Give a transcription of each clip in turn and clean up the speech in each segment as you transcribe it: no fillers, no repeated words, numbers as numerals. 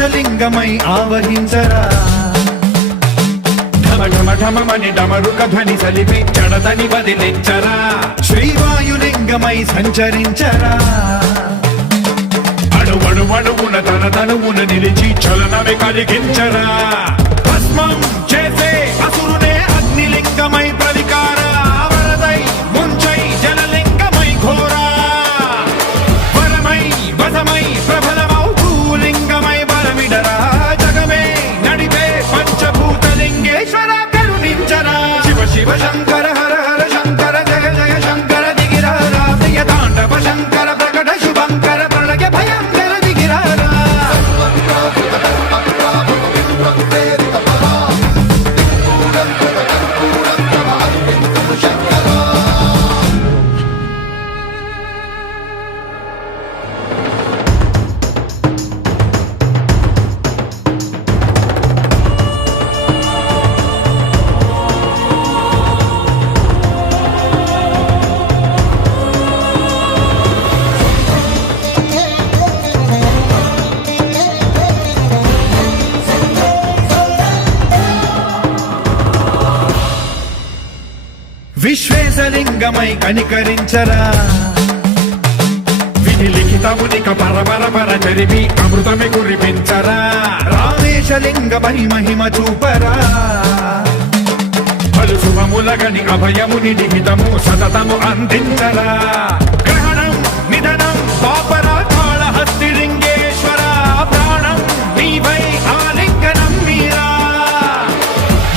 విశ్వేశలింగమై ఆవహించరా ఢమఢమఢమని డమరుక ధ్వని సలిపి జడదని వదిలించరా శ్రీవాయులింగమై సంచరించరా అణువణువున తన తనువున నిలిచి చలనమే కలిగించరా భస్మం చేసే అసురునే అగ్నిలింగమై ప్రవికార వరదై ముంచై జలలింగమై ఘోరా వరమై వసమై ప్రబలమౌ భూలింగమై బలమిడరా జగమే నడిపే పంచభూతలింగేశ్వర కరుణించరా శివ శివ శంకర హర హర శంకర జయ జయ శంకర దిగిరారా ప్రియ తాండవ శంకర ప్రకట శుభంకర ప్రళయ భయంకర దిగిరారా విశ్వేశలింగమై కనికరించరా విధి లిఖితమునిక పరపర పర చరిపి అమృతమి కురిపించరా రామేశలింగమై మహిమ చూపరా పలు శుభములగని అభయముని నిహితము సతతము అందించరా గ్రహణం నిధనం పాపరా కాళహస్తి లింగేశ్వర ప్రాణం నీవై ఆలింగనం మీరా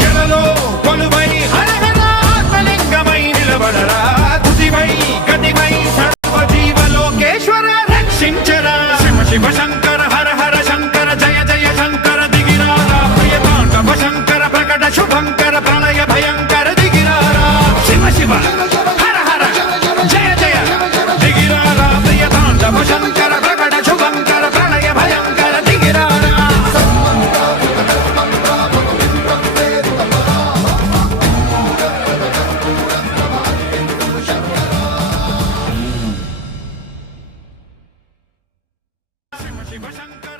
జలలో కొలువై తుదివై గతివై సర్వజీవలోకేశ్వర రక్షించరా శివ శివ శంకర హర హర శంకర జయ జయ శంకర దిగిరారా ప్రియ తాండవ శంకర ప్రకట శుభంకర ప్రళయ భయంకర దిగిరారా శివ శివ హర హర జయ జయ దిగిరారా ప్రియ తాండవ శంకర ప్రకట శుభంకర ప్రళయ భయంకర దిగిరారా శివ శంకర